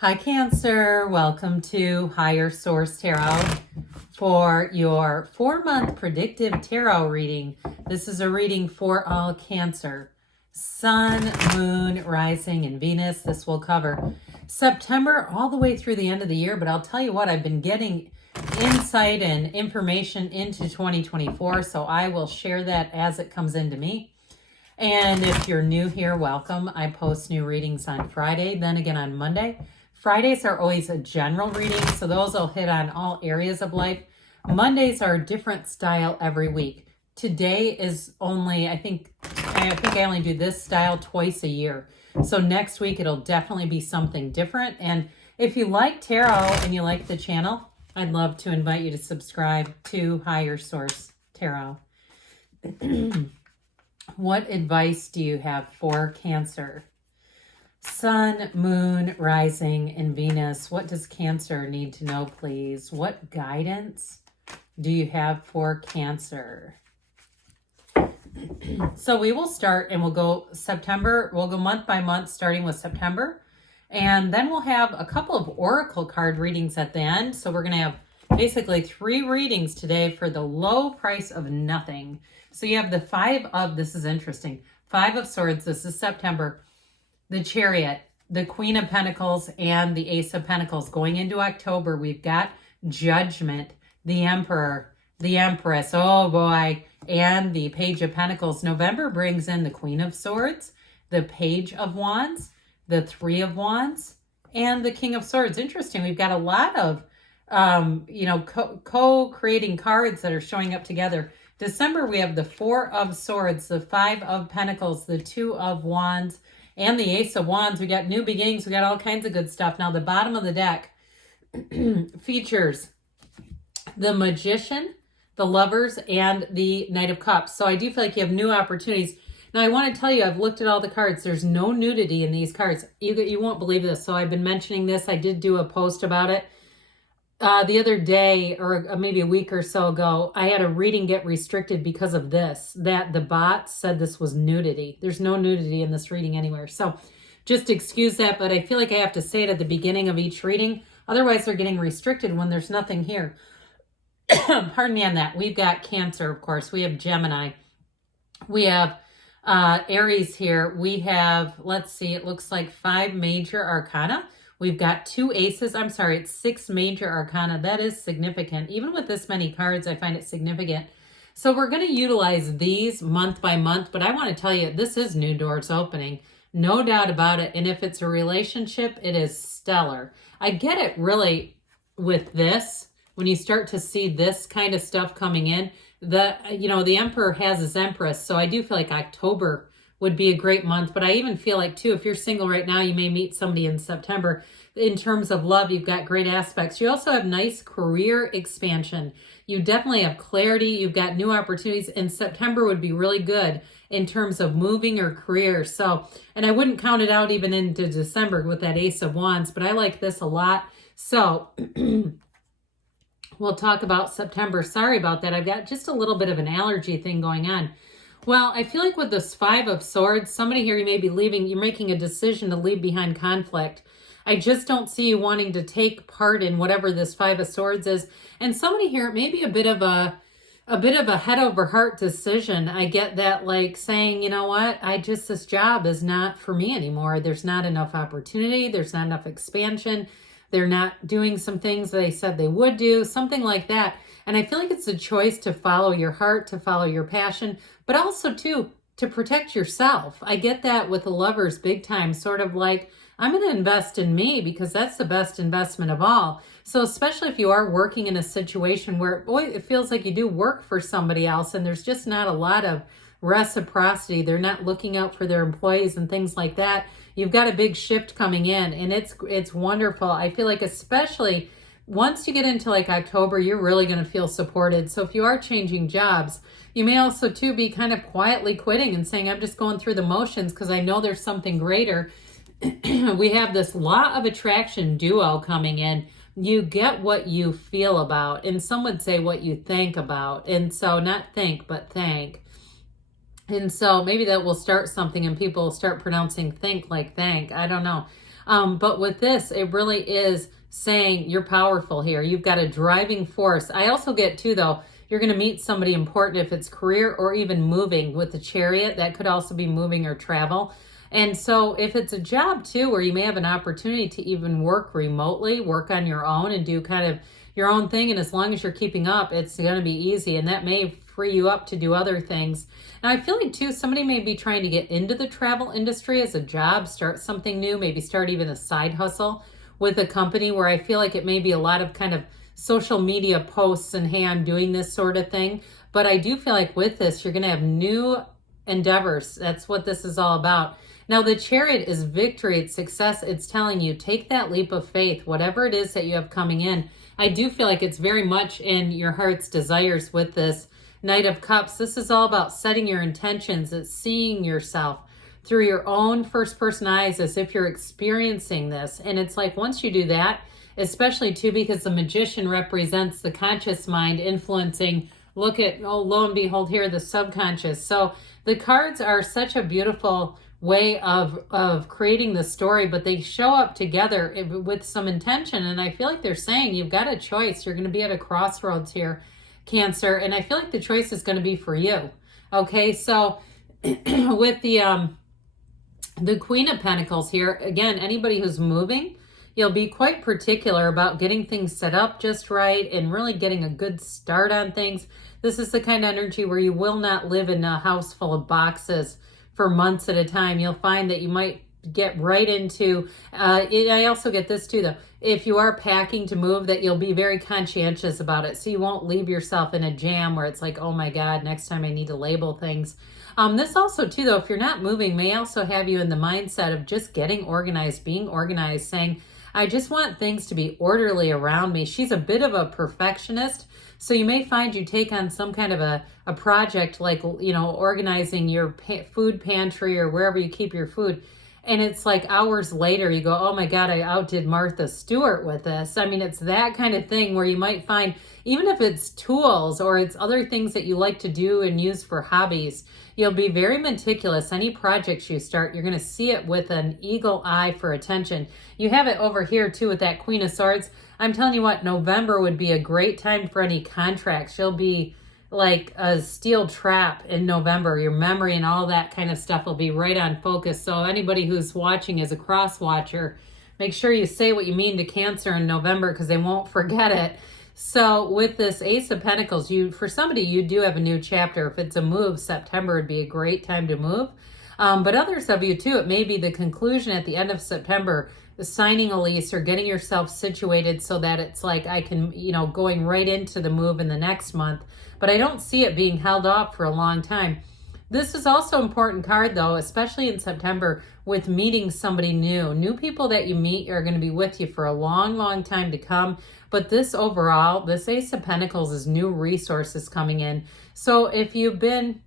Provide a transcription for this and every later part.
Hi, Cancer. Welcome to Higher Source Tarot for your 4-month predictive tarot reading. This is a reading for all Cancer. Sun, Moon, Rising, and Venus. This will cover September all the way through the end of the year, but I'll tell you what, I've been getting insight and information into 2024, so I will share that as it comes into me. And if you're new here, welcome. I post new readings on Friday, then again on Monday. Fridays are always a general reading, so those will hit on all areas of life. Mondays are a different style every week. Today is only, I think I only do this style twice a year. So next week it'll definitely be something different. And if you like tarot and you like the channel, I'd love to invite you to subscribe to Higher Source Tarot. What advice do you have for Cancer? Sun, Moon, Rising, and Venus. What does Cancer need to know, please? What guidance do you have for Cancer? So we will start and we'll go September. We'll go month by month, starting with September. And then we'll have a couple of oracle card readings at the end. So we're going to have basically 3 readings today for the low price of nothing. So you have the this is interesting, 5 of Swords. This is September. The Chariot, the Queen of Pentacles, and the Ace of Pentacles. Going into October, we've got Judgment, the Emperor, the Empress, oh boy, and the Page of Pentacles. November brings in the Queen of Swords, the Page of Wands, the 3 of Wands, and the King of Swords. Interesting, we've got a lot of, co-creating cards that are showing up together. December, we have the 4 of Swords, the 5 of Pentacles, the 2 of Wands, and the Ace of Wands. We got new beginnings. We got all kinds of good stuff. Now, the bottom of the deck features the Magician, the Lovers, and the Knight of Cups. So I do feel like you have new opportunities. Now, I want to tell you, I've looked at all the cards. There's no nudity in these cards. You won't believe this. So I've been mentioning this. I did do a post about it. The other day, or maybe a week or so ago, I had a reading get restricted because of this, that the bot said this was nudity. There's no nudity in this reading anywhere. So just excuse that, but I feel like I have to say it at the beginning of each reading. Otherwise, they're getting restricted when there's nothing here. Pardon me on that. We've got Cancer, of course. We have Gemini. We have Aries here. We have, let's see, it looks like 5 major arcana. We've got 2 aces. I'm sorry, it's 6 major arcana. That is significant. Even with this many cards, I find it significant. So we're going to utilize these month by month, but I want to tell you, this is new doors opening. No doubt about it. And if it's a relationship, it is stellar. I get it really with this. When you start to see this kind of stuff coming in, the Emperor has his Empress. So I do feel like October would be a great month. But I even feel like, too, if you're single right now, you may meet somebody in September. In terms of love, you've got great aspects. You also have nice career expansion. You definitely have clarity. You've got new opportunities. And September would be really good in terms of moving or career. So, and I wouldn't count it out even into December with that Ace of Wands, but I like this a lot. So we'll talk about September. Sorry about that. I've got just a little bit of an allergy thing going on. Well, I feel like with this 5 of Swords, somebody here, you may be leaving, you're making a decision to leave behind conflict. I just don't see you wanting to take part in whatever this 5 of Swords is. And somebody here, it may be a bit of a head over heart decision. I get that, like saying, you know what, this job is not for me anymore. There's not enough opportunity. There's not enough expansion. They're not doing some things they said they would do, something like that. And I feel like it's a choice to follow your heart, to follow your passion, but also too, to protect yourself. I get that with the Lovers big time, sort of like, I'm going to invest in me because that's the best investment of all. So especially if you are working in a situation where, boy, it feels like you do work for somebody else and there's just not a lot of reciprocity. They're not looking out for their employees and things like that. You've got a big shift coming in and it's wonderful. I feel like especially once you get into like October, you're really going to feel supported. So if you are changing jobs, you may also too be kind of quietly quitting and saying, I'm just going through the motions because I know there's something greater. We have this law of attraction duo coming in. You get what you feel about, and some would say what you think about. And so not think, but thank. And so maybe that will start something and people will start pronouncing think like thank. I don't know. But with this, it really is saying you're powerful here. You've got a driving force. I also get too, though, you're going to meet somebody important if it's career or even moving with the Chariot. That could also be moving or travel. And so if it's a job too, where you may have an opportunity to even work remotely, work on your own and do kind of your own thing. And as long as you're keeping up, it's going to be easy. And that may free you up to do other things. Now, I feel like too, somebody may be trying to get into the travel industry as a job, start something new, maybe start even a side hustle with a company, where I feel like it may be a lot of kind of social media posts and, hey, I'm doing this sort of thing. But I do feel like with this, you're going to have new endeavors. That's what this is all about. Now, the Chariot is victory, it's success. It's telling you, take that leap of faith, whatever it is that you have coming in. I do feel like it's very much in your heart's desires with this Knight of Cups. This is all about setting your intentions. It's seeing yourself through your own first person eyes as if you're experiencing this. And it's like, once you do that, especially too, because the Magician represents the conscious mind influencing, look at, oh, lo and behold here, the subconscious. So the cards are such a beautiful way of creating the story, but they show up together with some intention. And I feel like they're saying you've got a choice. You're going to be at a crossroads here, Cancer. And I feel like the choice is going to be for you. Okay, so with the Queen of Pentacles here, again, anybody who's moving, you'll be quite particular about getting things set up just right and really getting a good start on things. This is the kind of energy where you will not live in a house full of boxes for months at a time. You'll find that you might get right into I also get this too, though. If you are packing to move, that you'll be very conscientious about it. So you won't leave yourself in a jam where it's like, oh my God, next time I need to label things. This also too, though, if you're not moving, may also have you in the mindset of just getting organized, being organized, saying, I just want things to be orderly around me. She's a bit of a perfectionist. So you may find you take on some kind of a project like, you know, organizing your food pantry or wherever you keep your food. And it's like hours later you go, oh my God, I outdid Martha Stewart with this. I mean, it's that kind of thing where you might find, even if it's tools or it's other things that you like to do and use for hobbies, you'll be very meticulous. Any projects you start, you're going to see it with an eagle eye for attention. You have it over here too with that Queen of Swords. I'm telling you what, November would be a great time for any contracts. You'll be like a steel trap in November. Your memory and all that kind of stuff will be right on focus. So anybody who's watching as a cross watcher, make sure you say what you mean to Cancer in November because they won't forget it. So with this Ace of Pentacles, for somebody, you do have a new chapter. If it's a move, September would be a great time to move. But others of you too, it may be the conclusion at the end of September, signing a lease or getting yourself situated so that it's like I can, you know, going right into the move in the next month. But I don't see it being held off for a long time. This is also an important card though, especially in September with meeting somebody new. New people that you meet are going to be with you for a long, long time to come. But this overall, this Ace of Pentacles is new resources coming in. So if you've been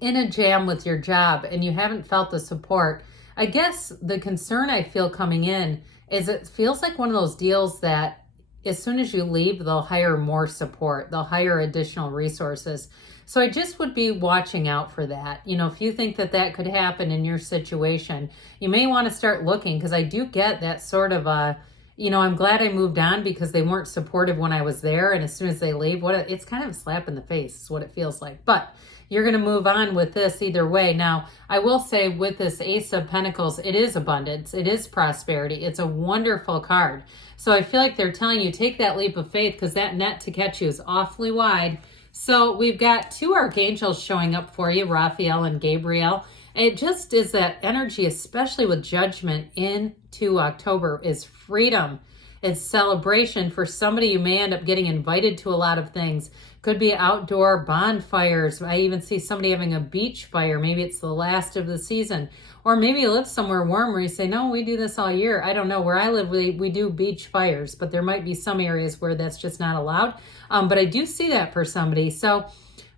in a jam with your job and you haven't felt the support, I guess the concern I feel coming in is it feels like one of those deals that as soon as you leave, they'll hire more support. They'll hire additional resources. So I just would be watching out for that. You know, if you think that that could happen in your situation, you may want to start looking, because I do get that sort of you know, I'm glad I moved on because they weren't supportive when I was there. And as soon as they leave, it's kind of a slap in the face is what it feels like. But you're going to move on with this either way. Now, I will say with this Ace of Pentacles, it is abundance. It is prosperity. It's a wonderful card. So I feel like they're telling you, take that leap of faith because that net to catch you is awfully wide. So we've got two archangels showing up for you, Raphael and Gabriel. It just is that energy, especially with Judgment into October, is freedom. It's celebration. For somebody, you may end up getting invited to a lot of things. Could be outdoor bonfires. I even see somebody having a beach fire. Maybe it's the last of the season. Or maybe you live somewhere warm where you say, no, we do this all year. I don't know. Where I live, we do beach fires, but there might be some areas where that's just not allowed. But I do see that for somebody. So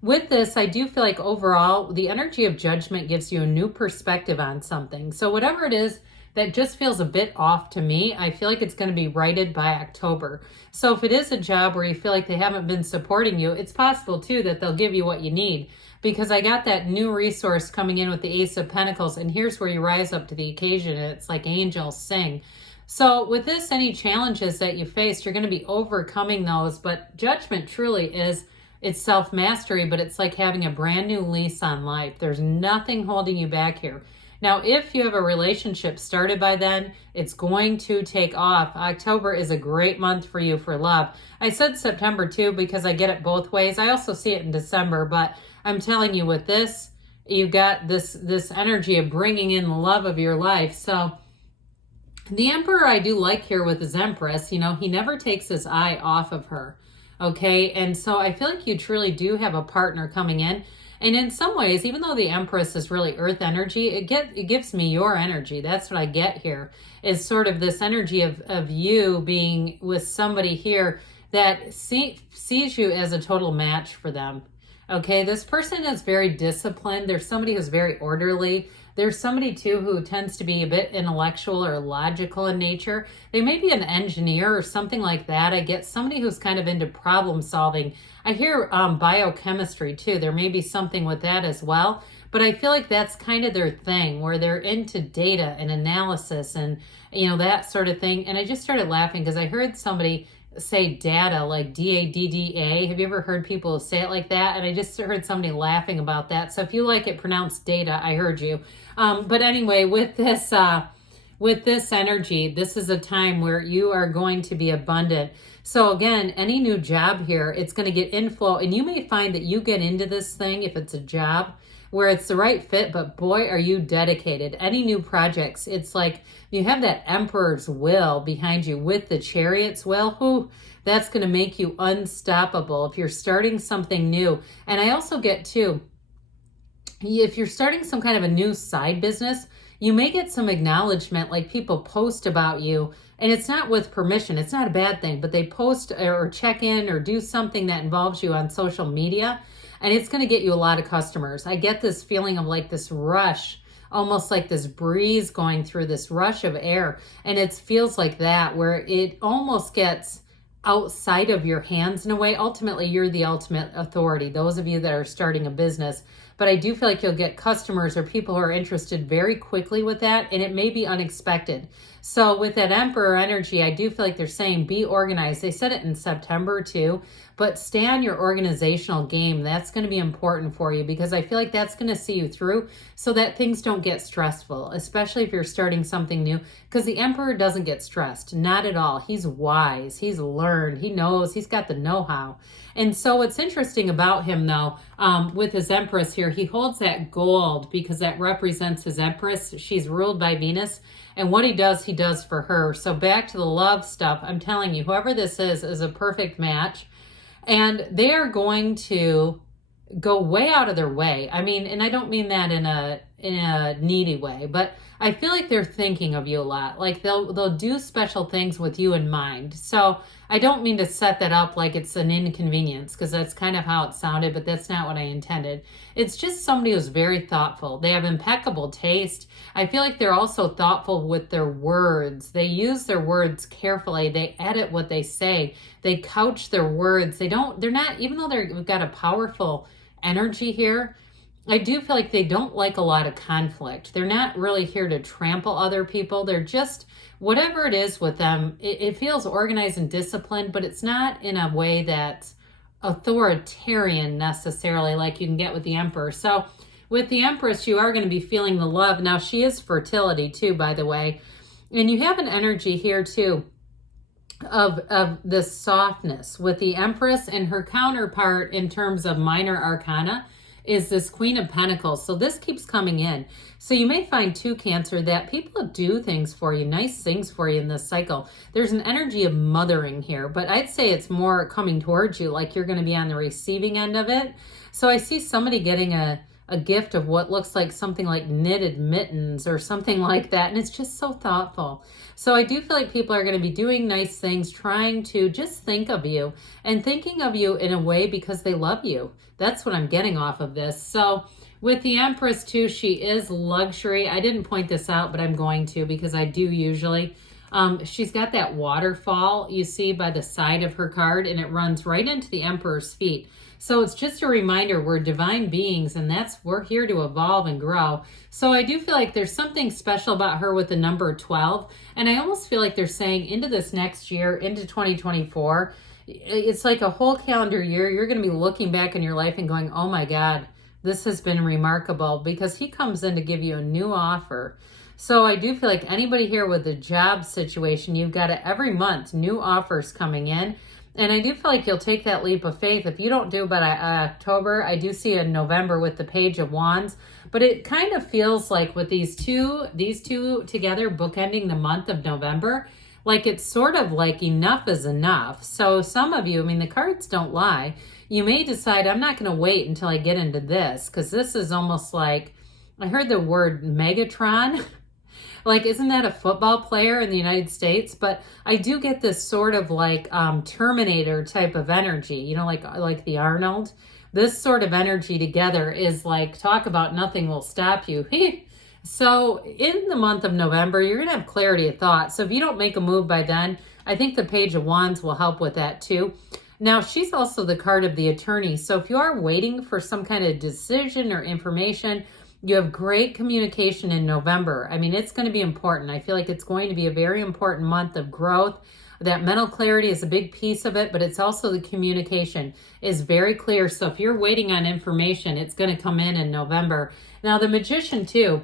with this, I do feel like overall, the energy of Judgment gives you a new perspective on something. So whatever it is that just feels a bit off to me. I feel like it's going to be righted by October. So if it is a job where you feel like they haven't been supporting you, it's possible too that they'll give you what you need, because I got that new resource coming in with the Ace of Pentacles, and here's where you rise up to the occasion. It's like angels sing. So with this, any challenges that you faced, you're going to be overcoming those. But Judgment truly is, it's self-mastery, but it's like having a brand new lease on life. There's nothing holding you back here. Now, if you have a relationship started by then, it's going to take off. October is a great month for you for love. I said September too because I get it both ways. I also see it in December, but I'm telling you with this, you got this energy of bringing in the love of your life. So the Emperor I do like here with his Empress, you know, he never takes his eye off of her, okay? And so I feel like you truly do have a partner coming in. And in some ways, even though the Empress is really earth energy, it gives me your energy. That's what I get here, is sort of this energy of you being with somebody here that sees you as a total match for them, okay? This person is very disciplined. There's somebody who's very orderly. There's somebody too who tends to be a bit intellectual or logical in nature. They may be an engineer or something like that. I get somebody who's kind of into problem solving. I hear biochemistry too. There may be something with that as well. But I feel like that's kind of their thing, where they're into data and analysis and, you know, that sort of thing. And I just started laughing because I heard somebody say data, like D-A-D-D-A. Have you ever heard people say it like that? And I just heard somebody laughing about that. So if you like it pronounced data, I heard you. But anyway, with this energy, this is a time where you are going to be abundant. So again, any new job here, it's going to get inflow, and you may find that you get into this thing, if it's a job, where it's the right fit, but boy, are you dedicated. Any new projects, it's like you have that Emperor's will behind you with the Chariot's will. Whew, that's going to make you unstoppable if you're starting something new. And I also get too, if you're starting some kind of a new side business, you may get some acknowledgement, like people post about you, and it's not with permission. It's not a bad thing, but they post or check in or do something that involves you on social media, and it's going to get you a lot of customers. I get this feeling of like this rush, almost like this breeze going through, this rush of air, and it feels like that, where it almost gets outside of your hands in a way. Ultimately, you're the ultimate authority, those of you that are starting a business. But I do feel like you'll get customers or people who are interested very quickly with that, and it may be unexpected. So with that Emperor energy, I do feel like they're saying be organized. They said it in September too, but stay on your organizational game. That's going to be important for you, because I feel like that's going to see you through so that things don't get stressful, especially if you're starting something new, because the Emperor doesn't get stressed, not at all. He's wise, he's learned, he knows, he's got the know-how. And so what's interesting about him though, with his Empress here, he holds that gold because that represents his Empress. She's ruled by Venus, and what he does for her. So back to the love stuff, I'm telling you, whoever this is a perfect match, and they are going to go way out of their way. I mean, and I don't mean that in a needy way, but I feel like they're thinking of you a lot. Like they'll do special things with you in mind. So I don't mean to set that up like it's an inconvenience, because that's kind of how it sounded, but that's not what I intended. It's just somebody who's very thoughtful. They have impeccable taste. I feel like they're also thoughtful with their words. They use their words carefully. They edit what they say. They couch their words. They're not, even though they've got a powerful energy here, I do feel like they don't like a lot of conflict. They're not really here to trample other people. They're just, whatever it is with them, it feels organized and disciplined, but it's not in a way that's authoritarian necessarily like you can get with the Emperor. So with the Empress, you are going to be feeling the love. Now, she is fertility too, by the way. And you have an energy here too of this softness with the Empress, and her counterpart in terms of minor arcana is this Queen of Pentacles. So this keeps coming in. So you may find too, Cancer, that people do things for you, nice things for you in this cycle. There's an energy of mothering here, but I'd say it's more coming towards you, like you're going to be on the receiving end of it. So I see somebody getting a gift of what looks like something like knitted mittens or something like that. And it's just so thoughtful. So I do feel like people are going to be doing nice things, trying to just think of you and thinking of you in a way because they love you. That's what I'm getting off of this. So With the Empress too, she is luxury. I didn't point this out, but I'm going to because I do usually. She's got that waterfall you see by the side of her card, and it runs right into the Emperor's feet. So it's just a reminder we're divine beings, and we're here to evolve and grow. So I do feel like there's something special about her with the number 12. And I almost feel like they're saying into this next year, into 2024, it's like a whole calendar year. You're going to be looking back in your life and going, oh my God, this has been remarkable, because he comes in to give you a new offer. So I do feel like anybody here with a job situation, you've got it every month, new offers coming in. And I do feel like you'll take that leap of faith. If you don't do by October, I do see in November with the Page of Wands. But it kind of feels like with these two together bookending the month of November, like it's sort of like enough is enough. So some of you, I mean, the cards don't lie. You may decide, I'm not going to wait until I get into this, because this is almost like, I heard the word Megatron. Like, isn't that a football player in the United States? But I do get this sort of like Terminator type of energy, you know, like the Arnold. This sort of energy together is like, talk about nothing will stop you. So in the month of November, you're going to have clarity of thought. So if you don't make a move by then, I think the Page of Wands will help with that too. Now, she's also the card of the attorney. So if you are waiting for some kind of decision or information, you have great communication in November. I mean, it's going to be important. I feel like it's going to be a very important month of growth. That mental clarity is a big piece of it, but it's also the communication is very clear. So if you're waiting on information, it's going to come in November. Now, the Magician too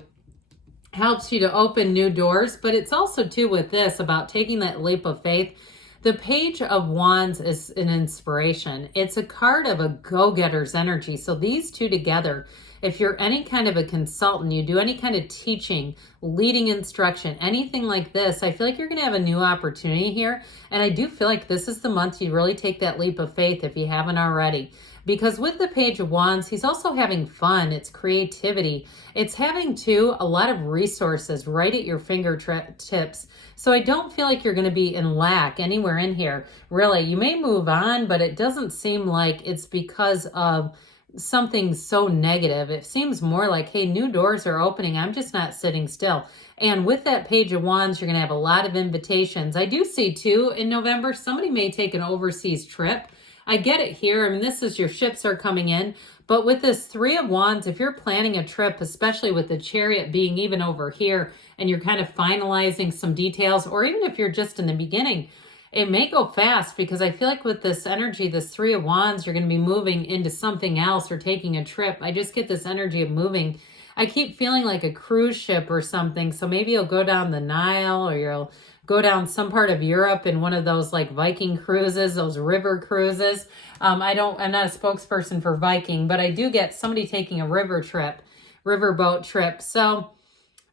helps you to open new doors, but it's also too with this about taking that leap of faith. The Page of Wands is an inspiration. It's a card of a go-getter's energy. So these two together, if you're any kind of a consultant, you do any kind of teaching, leading instruction, anything like this, I feel like you're going to have a new opportunity here. And I do feel like this is the month you really take that leap of faith if you haven't already. Because with the Page of Wands, he's also having fun. It's creativity. It's having, too, a lot of resources right at your fingertips. So I don't feel like you're going to be in lack anywhere in here. Really, you may move on, but it doesn't seem like it's because of something so negative. It seems more like, hey, new doors are opening. I'm just not sitting still. And with that Page of Wands, you're going to have a lot of invitations. I do see, too, in November, somebody may take an overseas trip. I get it here. I mean, this is your ships are coming in. But with this Three of Wands, if you're planning a trip, especially with the Chariot being even over here, and you're kind of finalizing some details, or even if you're just in the beginning, it may go fast, because I feel like with this energy, this Three of Wands, you're going to be moving into something else or taking a trip. I just get this energy of moving. I keep feeling like a cruise ship or something. So maybe you'll go down the Nile, or you'll go down some part of Europe in one of those like Viking cruises, those river cruises. I'm not a spokesperson for Viking, but I do get somebody taking a riverboat trip. So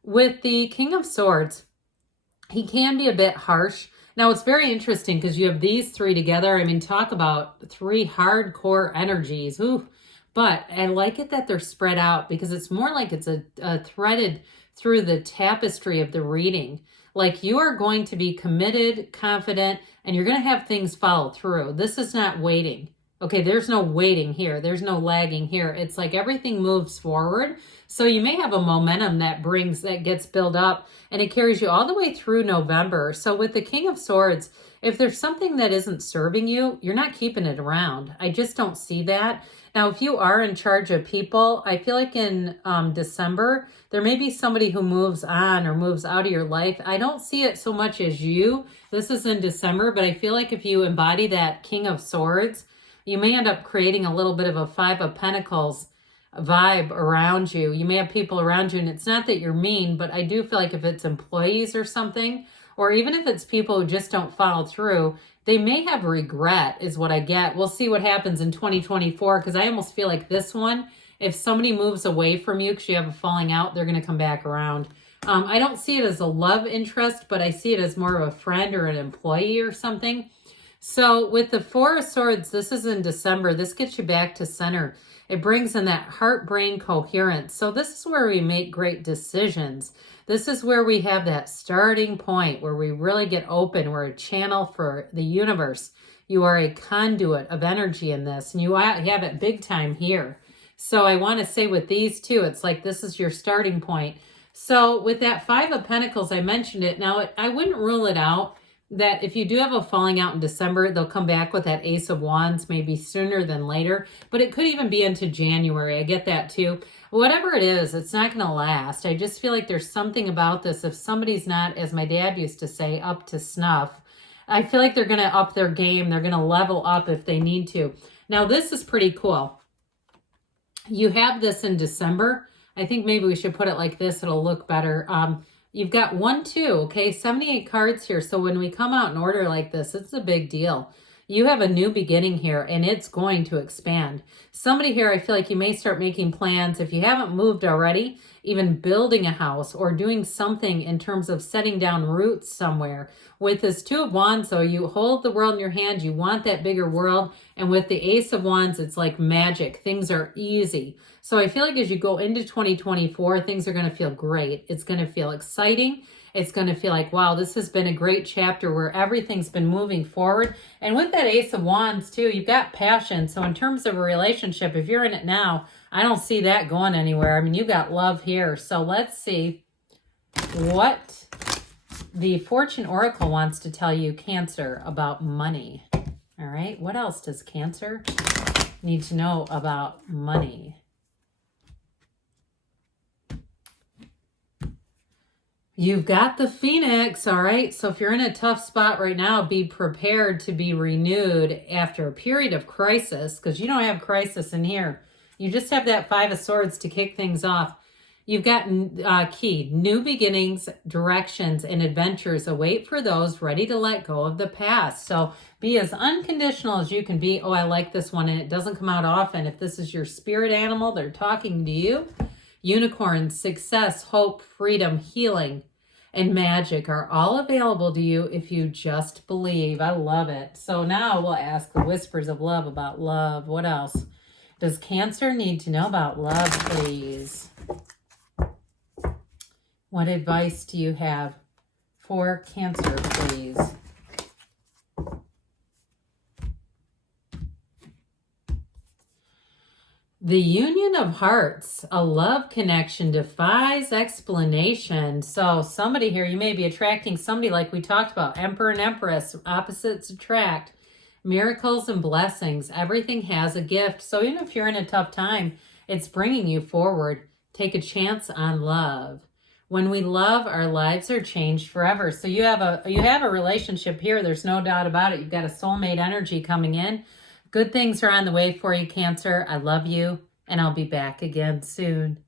with the King of Swords, he can be a bit harsh. Now, it's very interesting because you have these three together. I mean, talk about three hardcore energies. Ooh. But I like it that they're spread out, because it's more like it's a threaded through the tapestry of the reading. Like, you are going to be committed, confident, and you're going to have things follow through. This is not waiting. Okay, there's no waiting here. There's no lagging here. It's like everything moves forward. So you may have a momentum that gets built up, and it carries you all the way through November. So with the King of Swords, if there's something that isn't serving you, you're not keeping it around. I just don't see that. Now, if you are in charge of people, I feel like in December, there may be somebody who moves on or moves out of your life. I don't see it so much as you. This is in December, but I feel like if you embody that King of Swords, you may end up creating a little bit of a Five of Pentacles vibe around you. You may have people around you, and it's not that you're mean, but I do feel like if it's employees or something, or even if it's people who just don't follow through, they may have regret is what I get. We'll see what happens in 2024, because I almost feel like this one, if somebody moves away from you because you have a falling out, they're going to come back around. I don't see it as a love interest, but I see it as more of a friend or an employee or something. So with the Four of Swords, this is in December. This gets you back to center. It brings in that heart-brain coherence. So this is where we make great decisions. This is where we have that starting point where we really get open. We're a channel for the universe. You are a conduit of energy in this, and you have it big time here. So I want to say with these two, it's like this is your starting point. So with that Five of Pentacles, I mentioned it. Now, I wouldn't rule it out that if you do have a falling out in December, they'll come back with that Ace of Wands maybe sooner than later. But it could even be into January. I get that too. Whatever it is, it's not going to last. I just feel like there's something about this. If somebody's not, as my dad used to say, up to snuff, I feel like they're going to up their game. They're going to level up if they need to. Now, this is pretty cool. You have this in December. I think maybe we should put it like this. It'll look better. You've got 1, 2, okay? 78 cards here. So when we come out in order like this, it's a big deal. You have a new beginning here, and it's going to expand. Somebody here, I feel like you may start making plans. If you haven't moved already, even building a house or doing something in terms of setting down roots somewhere. With this Two of Wands, though, you hold the world in your hand. You want that bigger world. And with the Ace of Wands, it's like magic. Things are easy. So I feel like as you go into 2024, things are going to feel great. It's going to feel exciting. It's going to feel like, wow, this has been a great chapter where everything's been moving forward. And with that Ace of Wands, too, you've got passion. So in terms of a relationship, if you're in it now, I don't see that going anywhere. I mean, you've got love here. So let's see what the Fortune Oracle wants to tell you, Cancer, about money. All right, what else does Cancer need to know about money? You've got the Phoenix, all right? So if you're in a tough spot right now, be prepared to be renewed after a period of crisis, because you don't have crisis in here. You just have that Five of Swords to kick things off. You've got key, new beginnings, directions, and adventures await for those ready to let go of the past. So be as unconditional as you can be. Oh, I like this one, and it doesn't come out often. If this is your spirit animal, they're talking to you. Unicorns, success, hope, freedom, healing, and magic are all available to you if you just believe. I love it. So now we'll ask the whispers of love about love. What else does Cancer need to know about love, please? What advice do you have for Cancer, please? The Union of Hearts, a love connection defies explanation. So somebody here, you may be attracting somebody like we talked about. Emperor and Empress, opposites attract. Miracles and blessings. Everything has a gift. So even if you're in a tough time, it's bringing you forward. Take a chance on love. When we love, our lives are changed forever. So you have a relationship here. There's no doubt about it. You've got a soulmate energy coming in. Good things are on the way for you, Cancer. I love you, and I'll be back again soon.